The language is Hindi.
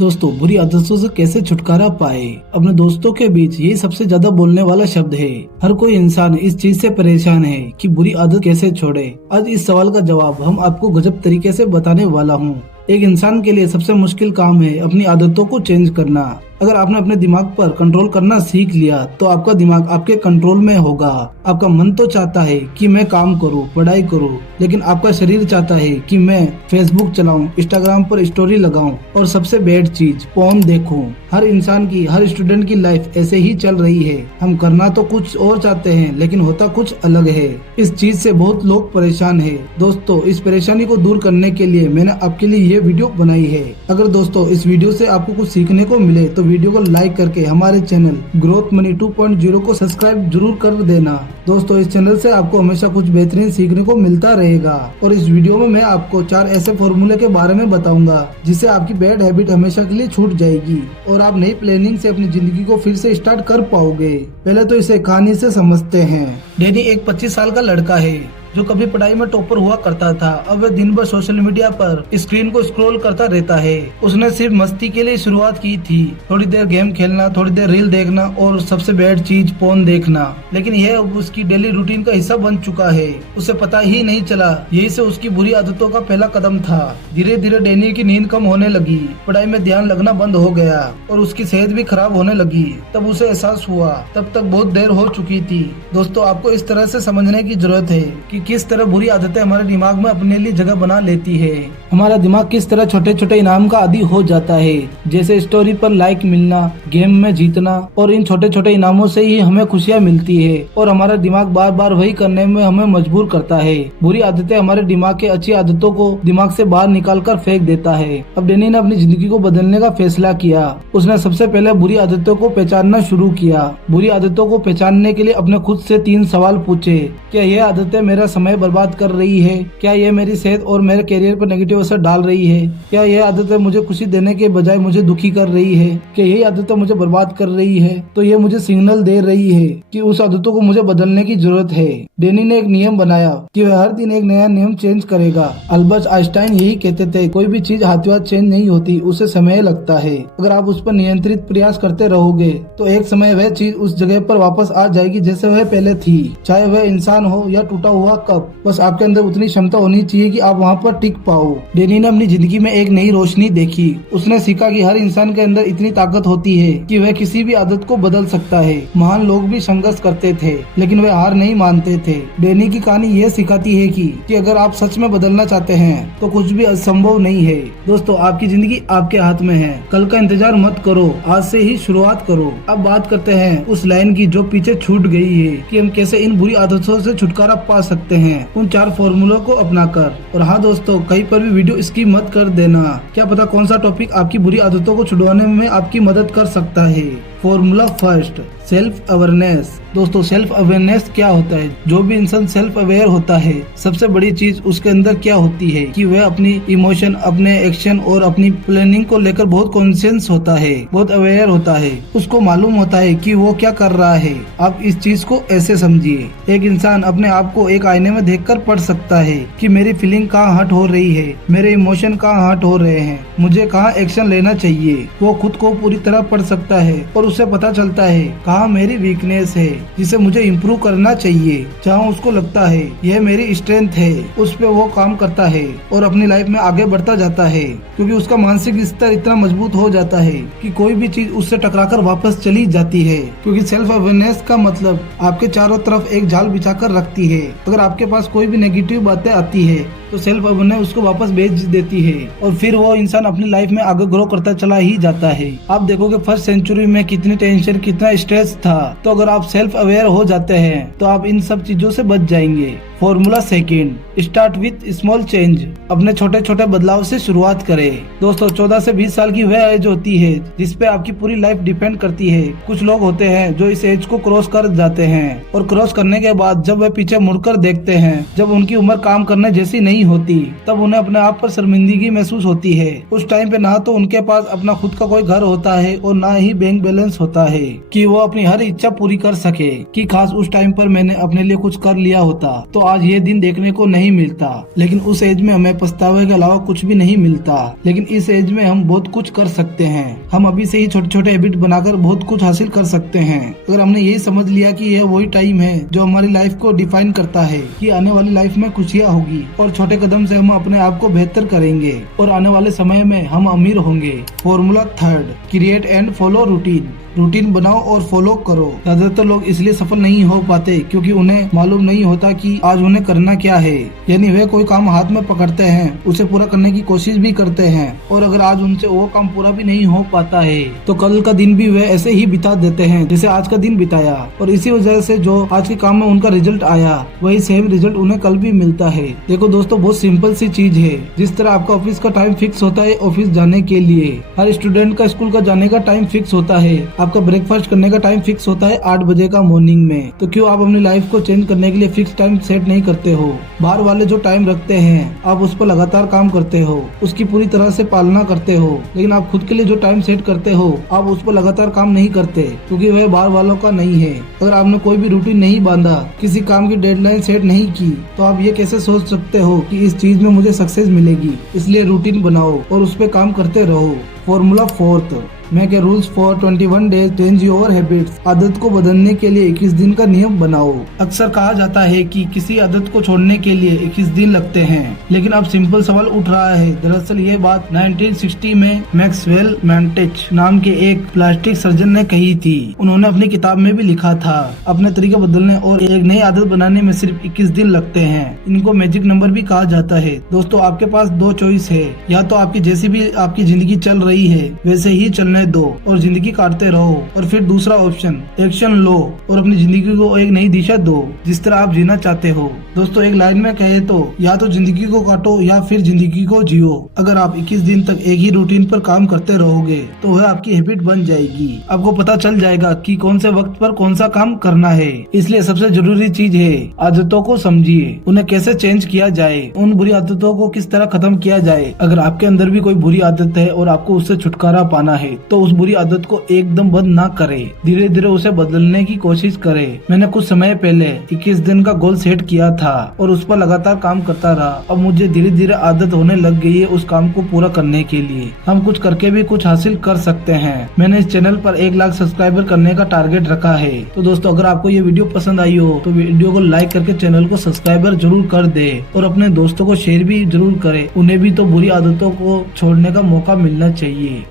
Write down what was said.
दोस्तों, बुरी आदतों से कैसे छुटकारा पाए। अपने दोस्तों के बीच यही सबसे ज्यादा बोलने वाला शब्द है। हर कोई इंसान इस चीज से परेशान है कि बुरी आदत कैसे छोड़े। आज इस सवाल का जवाब हम आपको गजब तरीके से बताने वाला हूँ। एक इंसान के लिए सबसे मुश्किल काम है अपनी आदतों को चेंज करना। अगर आपने अपने दिमाग पर कंट्रोल करना सीख लिया तो आपका दिमाग आपके कंट्रोल में होगा। आपका मन तो चाहता है कि मैं काम करूं, पढ़ाई करूं, लेकिन आपका शरीर चाहता है कि मैं फेसबुक चलाऊं, इंस्टाग्राम पर स्टोरी लगाऊं और सबसे बेड चीज फोन देखूं। हर इंसान की, हर स्टूडेंट की लाइफ ऐसे ही चल रही है। हम करना तो कुछ और चाहते हैं लेकिन होता कुछ अलग है। इस चीज से बहुत लोग परेशान है। दोस्तों, इस परेशानी को दूर करने के लिए मैंने आपके लिए ये वीडियो बनाई है। अगर दोस्तों इस वीडियो से आपको कुछ सीखने को मिले तो वीडियो को लाइक करके हमारे चैनल ग्रोथ मनी 2.0 को सब्सक्राइब जरूर कर देना। दोस्तों, इस चैनल से आपको हमेशा कुछ बेहतरीन सीखने को मिलता रहेगा। और इस वीडियो में मैं आपको 4 ऐसे फॉर्मूले के बारे में बताऊंगा जिससे आपकी बैड हैबिट हमेशा के लिए छूट जाएगी और आप नई प्लानिंग से अपनी जिंदगी को फिर से स्टार्ट कर पाओगे। पहले तो इसे कहानी से समझते हैं। डैनी एक 25 साल का लड़का है जो कभी पढ़ाई में टॉपर हुआ करता था। अब वह दिन भर सोशल मीडिया पर स्क्रीन को स्क्रॉल करता रहता है। उसने सिर्फ मस्ती के लिए शुरुआत की थी, थोड़ी देर गेम खेलना, थोड़ी देर रील देखना और सबसे बेड चीज फोन देखना। लेकिन यह अब उसकी डेली रूटीन का हिस्सा बन चुका है। उसे पता ही नहीं चला यही से उसकी बुरी आदतों का पहला कदम था। धीरे धीरे डैनी की नींद कम होने लगी, पढ़ाई में ध्यान लगना बंद हो गया और उसकी सेहत भी खराब होने लगी। तब उसे एहसास हुआ तब तक बहुत देर हो चुकी थी। दोस्तों, आपको इस तरह से समझने की जरूरत है कि किस तरह बुरी आदतें हमारे दिमाग में अपने लिए जगह बना लेती है। हमारा दिमाग किस तरह छोटे छोटे इनाम का आदी हो जाता है, जैसे स्टोरी पर लाइक मिलना, गेम में जीतना, और इन छोटे छोटे इनामों से ही हमें खुशियाँ मिलती है और हमारा दिमाग बार बार वही करने में हमें मजबूर करता है। बुरी आदतें हमारे दिमाग के अच्छी आदतों को दिमाग से बाहर निकाल कर फेंक देता है। अब डैनी ने अपनी जिंदगी को बदलने का फैसला किया। उसने सबसे पहले बुरी आदतों को पहचानना शुरू किया। बुरी आदतों को पहचानने के लिए अपने खुद से 3 सवाल पूछे। क्या यह आदतें मेरा समय बर्बाद कर रही है? क्या यह मेरी सेहत और मेरे करियर पर नेगेटिव असर डाल रही है? क्या यह आदतें मुझे खुशी देने के बजाय मुझे दुखी कर रही है? क्या यही आदतें मुझे बर्बाद कर रही है? तो यह मुझे सिग्नल दे रही है कि उस आदतों को मुझे बदलने की जरूरत है। डैनी ने एक नियम बनाया कि वह हर दिन एक नया नियम चेंज करेगा। अल्बर्ट आइंस्टाइन यही कहते थे, कोई भी चीज हाथों हाथ चेंज नहीं होती, उसे समय लगता है। अगर आप उस पर नियंत्रित प्रयास करते रहोगे तो एक समय वह चीज उस जगह पर वापस आ जाएगी जैसे वह पहले थी। चाहे वह इंसान हो या टूटा हुआ कप, बस आपके अंदर उतनी क्षमता होनी चाहिए कि आप वहाँ पर टिक पाओ। डैनी ने अपनी जिंदगी में एक नई रोशनी देखी। उसने सीखा कि हर इंसान के अंदर इतनी ताकत होती है कि वह किसी भी आदत को बदल सकता है। महान लोग भी संघर्ष करते थे लेकिन वे हार नहीं मानते थे। डैनी की कहानी यह सिखाती है कि अगर आप सच में बदलना चाहते हैं तो कुछ भी असंभव नहीं है। दोस्तों, आपकी जिंदगी आपके हाथ में है। कल का इंतजार मत करो, आज से ही शुरुआत करो। अब बात करते हैं उस लाइन की जो पीछे छूट गई है कि हम कैसे इन बुरी आदतों से छुटकारा पा सकते हैं उन 4 फॉर्मूलों को अपनाकर। और हाँ दोस्तों, कहीं पर भी वीडियो स्किप मत कर देना। क्या पता कौन सा टॉपिक आपकी बुरी आदतों को छुड़वाने में आपकी मदद कर सकता है। Formula first, self awareness. दोस्तों, सेल्फ अवेयरनेस क्या होता है? जो भी इंसान सेल्फ अवेयर होता है, सबसे बड़ी चीज उसके अंदर क्या होती है कि वह अपनी इमोशन, अपने एक्शन और अपनी प्लानिंग को लेकर बहुत कॉन्शियस होता है, बहुत अवेयर होता है। उसको मालूम होता है कि वो क्या कर रहा है। आप इस चीज को ऐसे समझिए, एक इंसान अपने आप को एक आईने में देखकर पढ़ सकता है कि मेरी फीलिंग कहाँ हर्ट हो रही है, मेरे इमोशन कहाँ हर्ट हो रहे हैं, मुझे कहाँ एक्शन लेना चाहिए। वो खुद को पूरी तरह पढ़ सकता है और उसे पता चलता है कहाँ मेरी वीकनेस है जिसे मुझे इम्प्रूव करना चाहिए। जहाँ उसको लगता है यह मेरी स्ट्रेंथ है, उस पे वो काम करता है और अपनी लाइफ में आगे बढ़ता जाता है, क्योंकि उसका मानसिक स्तर इतना मजबूत हो जाता है कि कोई भी चीज उससे टकराकर वापस चली जाती है। क्योंकि सेल्फ अवेयरनेस का मतलब आपके चारों तरफ एक जाल बिछाकर रखती है। अगर आपके पास कोई भी नेगेटिव बातें आती है तो सेल्फ अवेयरनेस उसको वापस भेज देती है और फिर वो इंसान अपनी लाइफ में आगे ग्रो करता चला ही जाता है। आप देखोगे फर्स्ट सेंचुरी में कितनी टेंशन, कितना स्ट्रेस था। तो अगर आप सेल्फ अवेयर हो जाते हैं तो आप इन सब चीजों से बच जाएंगे। Formula second, start with small change. अपने छोटे छोटे बदलाव से शुरुआत करें। दोस्तों, 14 से 20 साल की वह एज होती है जिसपे आपकी पूरी लाइफ डिपेंड करती है। कुछ लोग होते हैं जो इस एज को क्रॉस कर जाते हैं और क्रॉस करने के बाद जब वे पीछे मुड़कर देखते हैं, जब उनकी उम्र काम करने जैसी नहीं होती, तब उन्हें अपने आप पर शर्मिंदगी महसूस होती है। उस टाइम पे ना तो उनके पास अपना खुद का कोई घर होता है और ना ही बैंक बैलेंस होता है कि वो अपनी हर इच्छा पूरी कर सके कि खास उस टाइम पर मैंने अपने लिए कुछ कर लिया होता तो आज ये दिन देखने को नहीं मिलता। लेकिन उस एज में हमें पछतावे के अलावा कुछ भी नहीं मिलता। लेकिन इस एज में हम बहुत कुछ कर सकते हैं। हम अभी से ही छोटे छोटे हैबिट बनाकर बहुत कुछ हासिल कर सकते हैं। अगर हमने यही समझ लिया कि यह वही टाइम है जो हमारी लाइफ को डिफाइन करता है कि आने वाली लाइफ में खुशियाँ होगी और छोटे कदम से हम अपने आप को बेहतर करेंगे और आने वाले समय में हम अमीर होंगे। Formula 3, create and follow routine. Routine बनाओ और फॉलो करो। ज्यादातर लोग इसलिए सफल नहीं हो पाते क्योंकि उन्हें मालूम नहीं होता कि आज उन्हें करना क्या है। यानी वे कोई काम हाथ में पकड़ते हैं, उसे पूरा करने की कोशिश भी करते हैं और अगर आज उनसे वो काम पूरा भी नहीं हो पाता है तो कल का दिन भी वे ऐसे ही बिता देते हैं जैसे आज का दिन बिताया। और इसी वजह से जो आज के काम में उनका रिजल्ट आया वही सेम रिजल्ट उन्हें कल भी मिलता है। देखो दोस्तों, बहुत सिंपल सी चीज है। जिस तरह आपका ऑफिस का टाइम फिक्स होता है ऑफिस जाने के लिए, हर स्टूडेंट का स्कूल का जाने का टाइम फिक्स होता है, आपका ब्रेकफास्ट करने का टाइम फिक्स होता है 8 बजे का मॉर्निंग में। तो क्यों आप अपनी लाइफ को चेंज करने के लिए फिक्स टाइम सेट नहीं करते हो? बाहर वाले जो टाइम रखते हैं आप उस पर लगातार काम करते हो, उसकी पूरी तरह से पालना करते हो, लेकिन आप खुद के लिए जो टाइम सेट करते हो आप उस पर लगातार काम नहीं करते क्योंकि वह बाहर वालों का नहीं है। अगर आपने कोई भी रूटीन नहीं बांधा, किसी काम की डेडलाइन सेट नहीं की तो आप ये कैसे सोच सकते हो कि इस चीज में मुझे सक्सेस मिलेगी? इसलिए रूटीन बनाओ और उस पर काम करते रहो। Formula 4, make a rules for 21 days change your habits. आदत को बदलने के लिए 21 दिन का नियम बनाओ। अक्सर कहा जाता है कि किसी आदत को छोड़ने के लिए 21 दिन लगते हैं, लेकिन अब सिंपल सवाल उठ रहा है। दरअसल ये बात 1960 में मैक्सवेल मैंटेच नाम के एक प्लास्टिक सर्जन ने कही थी। उन्होंने अपनी किताब में भी लिखा था, अपने तरीके बदलने और एक नई आदत बनाने में सिर्फ 21 दिन लगते हैं। इनको मैजिक नंबर भी कहा जाता है। दोस्तों, आपके पास 2 चॉइस है, या तो आपकी जैसी भी आपकी जिंदगी चल रही है वैसे ही चलने दो और जिंदगी काटते रहो, और फिर दूसरा ऑप्शन, एक्शन लो और अपनी जिंदगी को एक नई दिशा दो जिस तरह आप जीना चाहते हो। दोस्तों, एक लाइन में कहे तो या तो जिंदगी को काटो या फिर जिंदगी को जियो। अगर आप 21 दिन तक एक ही रूटीन पर काम करते रहोगे तो वह आपकी हैबिट बन जाएगी। आपको पता चल जाएगा कि कौन से वक्त पर कौन सा काम करना है। इसलिए सबसे जरूरी चीज है आदतों को समझिए, उन्हें कैसे चेंज किया जाए, उन बुरी आदतों को किस तरह खत्म किया जाए। अगर आपके अंदर भी कोई बुरी आदत है और आपको उससे छुटकारा पाना है तो उस बुरी आदत को एकदम बंद ना करें, धीरे धीरे उसे बदलने की कोशिश करें। मैंने कुछ समय पहले 21 दिन का गोल सेट किया था और उस पर लगातार काम करता रहा। अब मुझे धीरे धीरे आदत होने लग गई है उस काम को पूरा करने के लिए। हम कुछ करके भी कुछ हासिल कर सकते हैं। मैंने इस चैनल पर 1 लाख सब्सक्राइबर करने का टारगेट रखा है। तो दोस्तों, अगर आपको ये वीडियो पसंद आई हो तो वीडियो को लाइक करके चैनल को सब्सक्राइबर जरूर कर दे और अपने दोस्तों को शेयर भी जरूर करें। उन्हें भी तो बुरी आदतों को छोड़ने का मौका मिलना चाहिए।